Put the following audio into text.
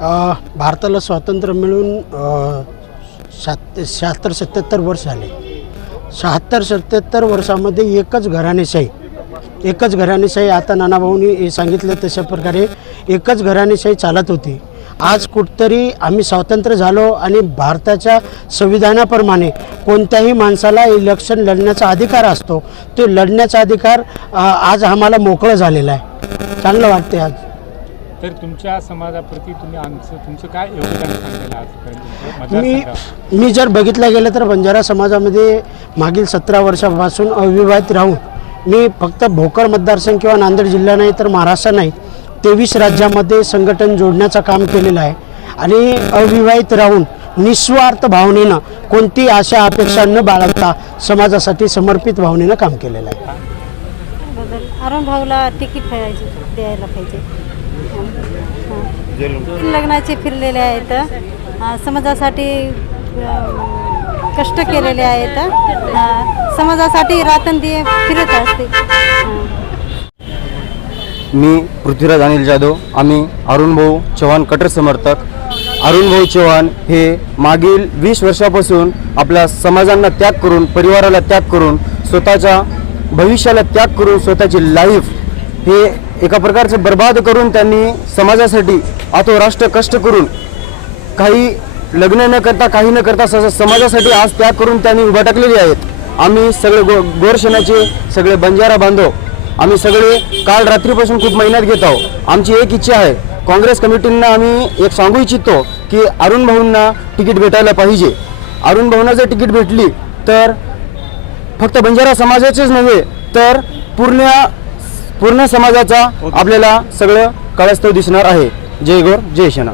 भारताला स्वातंत्र्य मिळून अ, सात शहात्तर सत्याहत्तर वर्ष आले. शहात्तर सत्याहत्तर वर्षामध्ये एकच घराणेशाही एकच घराणेशाही आता नानाभाऊंनी हे सांगितलं तशा प्रकारे एकच घराणेशाही चालत होती. आज कुठतरी आम्ही स्वातंत्र्य झालो आणि भारताच्या संविधानाप्रमाणे कोणत्याही माणसाला इलेक्शन लढण्याचा अधिकार असतो तो लढण्याचा अधिकार आज आम्हाला मोकळं झालेला आहे. चांगलं वाटते आज. तर तुमच्या समाजाप्रती तुम्ही आमचं तुमचं काय योगदान सांगायला आजपर्यंत मी मी जर बघितलं गेलं तर बंजारा समाजामध्ये मागील सतरा वर्षापासून अविवाहित राहून मी फक्त भोकर मतदारसंघ किंवा नांदेड जिल्हा नाही तर महाराष्ट्र नाही तेवीस राज्यामध्ये संघटन जोडण्याचं काम केलेलं आहे. आणि अविवाहित राहून निस्वार्थ भावनेनं कोणती आशा अपेक्षा न बाळगता समाजासाठी समर्पित भावनेनं काम केलेलं आहे. अरुण भाऊला तिकीट द्यायला पाहिजे. लग्नाचे फिरलेले आहेत. समाजासाठी कष्ट केलेले आहेत. समाजासाठी रातंदी फिरत असते. मी पृथ्वीराज अनिल जाधव. आम्ही अरुण भाऊ चव्हाण कटर समर्थक. अरुण भाऊ चव्हाण हे मागील वीस वर्षापासून आपल्या समाजांना त्याग करून परिवाराला त्याग करून स्वतःच्या भविष्याला त्याग करून स्वतःची लाईफ हे एका प्रकारचं बर्बाद करून त्यांनी समाजासाठी अतोराष्ट्र कष्ट करून काही लग्न न करता काही न करता स- समाजासाठी आज त्याग करून त्यांनी उभा आहेत. आम्ही सगळे गो गोरसेनाचे सगळे बंजारा बांधव आम्ही सगळे काल रात्रीपासून खूप मेहनत घेत आहोत. आमची एक इच्छा आहे. काँग्रेस कमिटींना आम्ही एक सांगू इच्छितो की अरुण भाऊंना तिकीट भेटायला पाहिजे. अरुण भाऊंना जर तिकीट भेटली तर फक्त बंजारा समाजाचेच नव्हे तर पूर्ण पूर्ण समाजाचा आपल्याला सगळं कळस्तव दिसणार आहे. जय गोर जय शना.